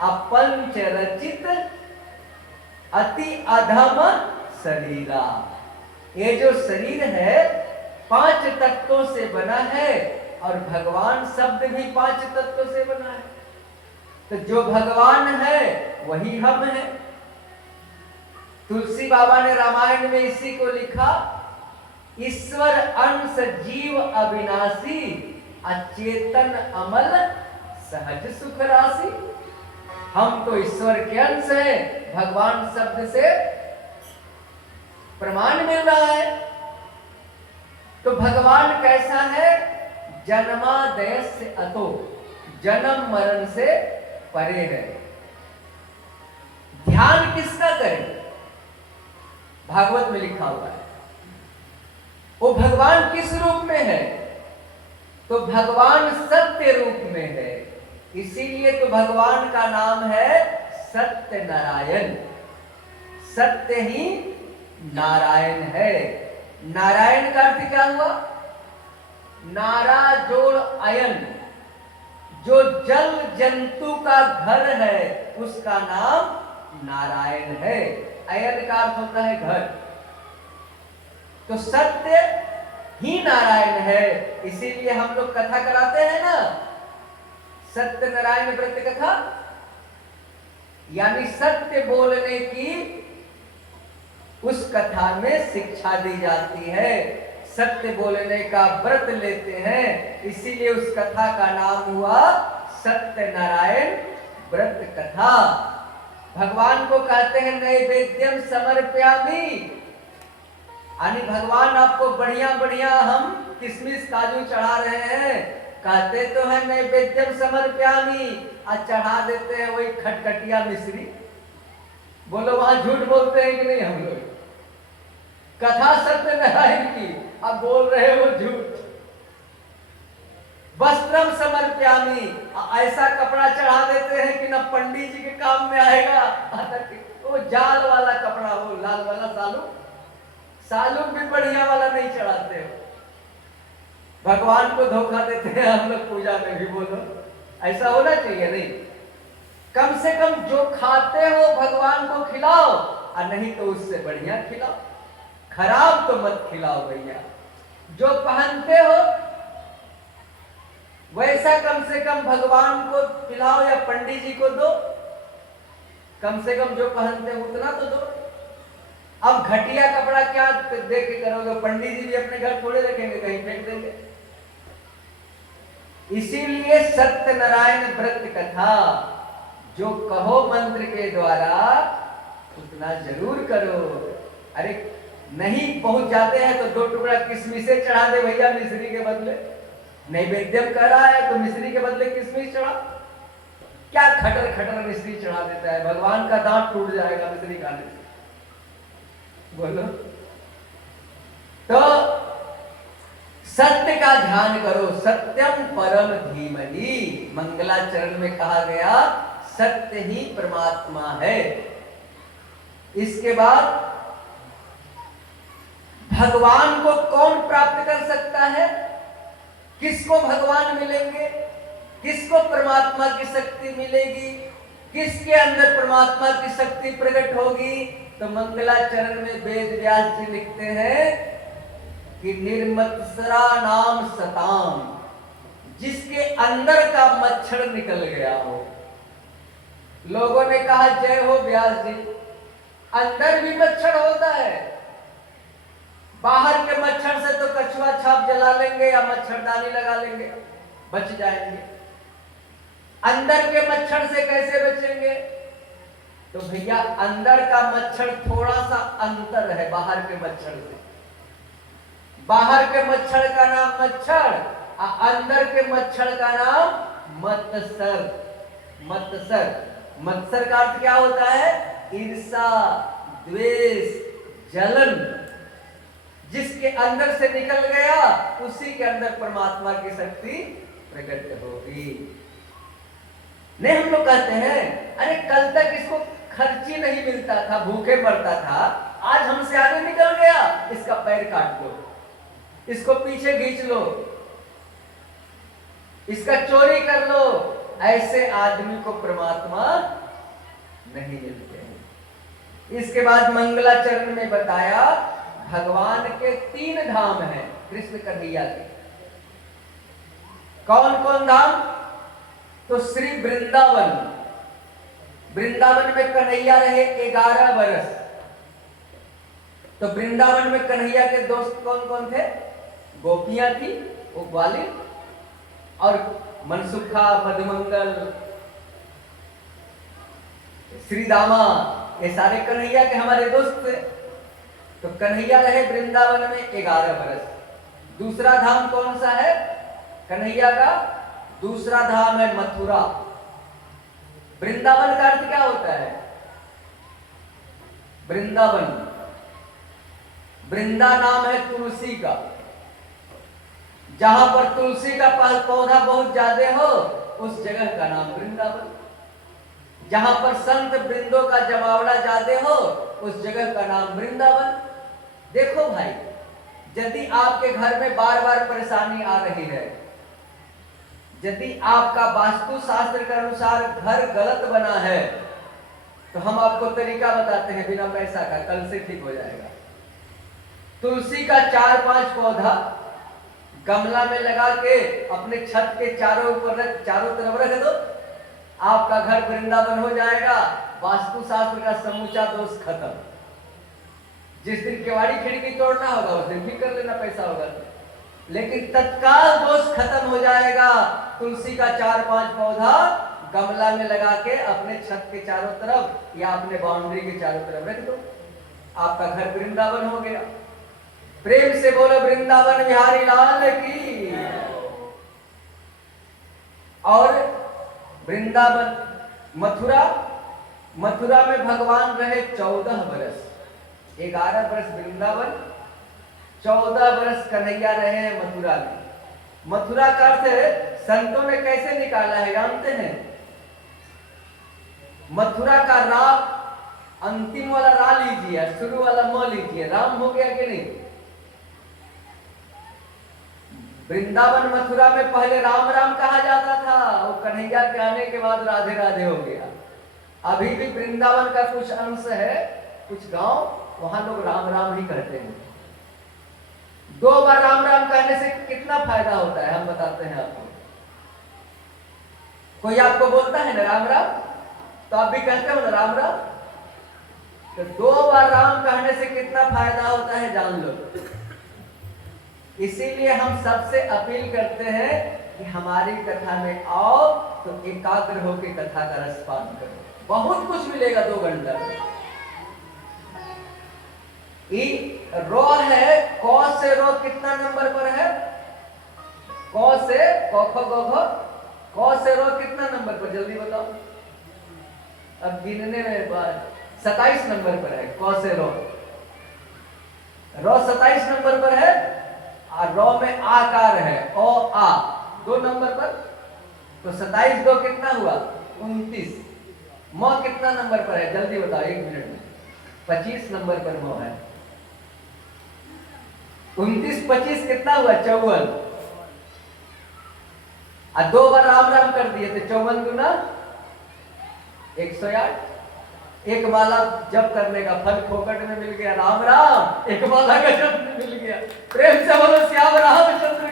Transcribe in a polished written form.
अपंच रचित अति अधम शरीरा। ये जो शरीर है 5 तत्वों से बना है और भगवान शब्द भी 5 तत्वों से बना है। तो जो भगवान है वही हम हैं। तुलसी बाबा ने रामायण में इसी को लिखा, ईश्वर अंश जीव अविनाशी, अचेतन अमल सहज सुख राशि। हम तो ईश्वर के अंश हैं, भगवान शब्द से प्रमाण मिल रहा है। तो भगवान कैसा है? जन्मादय से अतो, जन्म मरण से परे है। ध्यान किसका करें? भागवत में लिखा हुआ है। वो भगवान किस रूप में है? तो भगवान सत्य रूप में है। इसीलिए तो भगवान का नाम है सत्य नारायण। सत्य ही नारायण है। नारायण का अर्थ क्या हुआ? नारा जोड़ अयन, जो जल जंतु का घर है उसका नाम नारायण है। अयन का अर्थ होता है घर। तो सत्य ही नारायण है। इसीलिए हम लोग कथा कराते हैं ना, सत्य नारायण व्रत कथा, यानी सत्य बोलने की उस कथा में शिक्षा दी जाती है। सत्य बोलने का व्रत लेते हैं, इसीलिए उस कथा का नाम हुआ सत्य नारायण व्रत कथा। भगवान को कहते हैं नैवेद्यम समर्पयामि, यानी भगवान आपको बढ़िया बढ़िया हम किशमिश काजू चढ़ा रहे हैं। कहते तो है नैवेद्यम समर्पयामि, और चढ़ा देते हैं वही खटखटिया मिश्री। बोलो वहां झूठ बोलते हैं कि नहीं हम लोग? कथा सत्य नारायण की, अब बोल रहे हो झूठ। वस्त्रम समर्पयामि, ऐसा कपड़ा चढ़ा देते हैं कि ना पंडित जी के काम में आएगा। वो जाल वाला कपड़ा, वो लाल वाला सालू, सालू भी बढ़िया वाला नहीं चढ़ाते हो। भगवान को धोखा देते हैं हम लोग पूजा में भी। बोलो ऐसा होना चाहिए नहीं? कम से कम जो खाते हो भगवान को खिलाओ, और नहीं तो उससे बढ़िया खिलाओ। खराब तो मत खिलाओ भैया। जो पहनते हो वैसा कम से कम भगवान को खिलाओ या पंडित जी को दो। कम से कम जो पहनते हो उतना तो दो। अब घटिया कपड़ा क्या दे के करोगे? पंडित जी भी अपने घर थोड़े रखेंगे, कहीं फेंक देंगे। इसीलिए सत्यनारायण व्रत कथा जो कहो मंत्र के द्वारा उतना जरूर करो। अरे नहीं पहुंच जाते हैं तो 2 टुकड़ा किशमिशे चढ़ा दे भैया मिश्री के बदले। नैवेद्यम कर रहा है तो मिश्री के बदले किशमिश चढ़ा। क्या खटर खटर मिश्री चढ़ा देता है, भगवान का दांत टूट जाएगा मिश्री खाने से। बोलो तो सत्य का ध्यान करो। सत्यम परम धीमहि, मंगलाचरण में कहा गया सत्य ही परमात्मा है। इसके बाद भगवान को कौन प्राप्त कर सकता है? किसको भगवान मिलेंगे? किसको परमात्मा की शक्ति मिलेगी? किसके अंदर परमात्मा की शक्ति प्रकट होगी? तो मंगलाचरण में वेद व्यास जी लिखते हैं कि निर्मत्सरा नाम सताम, जिसके अंदर का मच्छर निकल गया हो। लोगों ने कहा जय हो व्यास जी, अंदर भी मच्छर होता है। बाहर के मच्छर से तो कछुआ छाप जला लेंगे या मच्छरदानी लगा लेंगे, बच जाएंगे। अंदर के मच्छर से कैसे बचेंगे? तो भैया अंदर का मच्छर थोड़ा सा अंतर है बाहर के मच्छर से। बाहर के मच्छर का नाम मच्छर, अंदर के मच्छर का नाम मत्सर। मत्सर, मत्सर का अर्थ क्या होता है? ईर्षा, द्वेष, जलन। जिसके अंदर से निकल गया उसी के अंदर परमात्मा की शक्ति प्रकट होगी। नहीं हम लोग कहते हैं अरे कल तक इसको खर्ची नहीं मिलता था, भूखे मरता था, आज हमसे आगे निकल गया, इसका पैर काट लो, इसको पीछे खींच लो, इसका चोरी कर लो। ऐसे आदमी को परमात्मा नहीं मिलते हैं। इसके बाद मंगलाचरण में बताया भगवान के 3 धाम हैं कृष्ण कन्हैया के। कौन कौन धाम? तो श्री वृंदावन, वृंदावन में कन्हैया रहे 11 वर्ष। तो वृंदावन में कन्हैया के दोस्त कौन कौन थे? गोपियां थी, वो ग्वालियर और मनसुखा, मधुमंगल, श्री दामा, ये सारे कन्हैया के हमारे दोस्त थे। तो कन्हैया रहे वृंदावन में 11 वर्ष। दूसरा धाम कौन सा है कन्हैया का? दूसरा धाम है मथुरा। वृंदावन का अर्थ क्या होता है? वृंदावन, वृंदा नाम है तुलसी का। जहां पर तुलसी का पौधा बहुत ज्यादा हो उस जगह का नाम वृंदावन। जहां पर संत वृंदों का जमावड़ा ज्यादा हो उस जगह का नाम वृंदावन। देखो भाई, यदि आपके घर में बार बार परेशानी आ रही है, यदि आपका वास्तु शास्त्र के अनुसार घर गलत बना है, तो हम आपको तरीका बताते हैं बिना पैसा का, कल से ठीक हो जाएगा। तुलसी का 4-5 पौधा गमला में लगा के अपने छत के चारों तरफ रख दो, आपका घर वृंदावन हो जाएगा। वास्तु शास्त्र का समूचा दोष खत्म। जिस दिन केवाड़ी खिड़की तोड़ना होगा उस दिन ठीक कर लेना, पैसा होगा, लेकिन तत्काल दोष खत्म हो जाएगा। तुलसी का 4-5 पौधा गमला में लगा के अपने छत के चारों तरफ या अपने बाउंड्री के चारों तरफ रख दो, आपका घर वृंदावन हो गया। प्रेम से बोलो वृंदावन बिहारी लाल की। और वृंदावन, मथुरा, मथुरा में भगवान रहे 14 वर्ष। 11 वर्ष वृंदावन, 14 वर्ष कन्हैया रहे हैं मथुरा में। मथुरा का अर्थ संतों ने कैसे निकाला है जानते हैं? मथुरा का रा, अंतिम वाला रा लीजिए, शुरू वाला म लीजिए, राम हो गया कि नहीं? वृंदावन मथुरा में पहले राम राम कहा जाता था, वो कन्हैया के आने के बाद राधे राधे हो गया। अभी भी वृंदावन का कुछ अंश है, कुछ गांव, वहां लोग राम राम ही कहते हैं। 2 बार राम राम कहने से कितना फायदा होता है हम बताते हैं आपको। कोई आपको बोलता है ना राम राम, तो आप भी कहते हो ना राम राम। तो 2 बार राम कहने से कितना फायदा होता है जान लो। इसीलिए हम सबसे अपील करते हैं कि हमारी कथा में आओ तो एकाग्र होकर कथा का रसपान करो, बहुत कुछ मिलेगा 2 घंटा में। रो है, क से रो कितना नंबर पर है? क से क ख ग घ, क से रो कितना नंबर पर? जल्दी बताओ। अब गिनने में 27 नंबर पर है। क से रो 27 नंबर पर है। और रो में आकार है, ओ आ 2 नंबर पर। तो 27 2 कितना हुआ? 29। म कितना नंबर पर है? जल्दी बताओ 1 मिनट में। 25 नंबर पर म है। 29 25 कितना हुआ? 54। और 2 बार राम राम कर दिए तो 54 गुना 108। एक माला जप करने का फल फोकट में मिल गया, राम राम। एक माला का जप मिल गया। प्रेम से बोलो श्याम रामचंद्र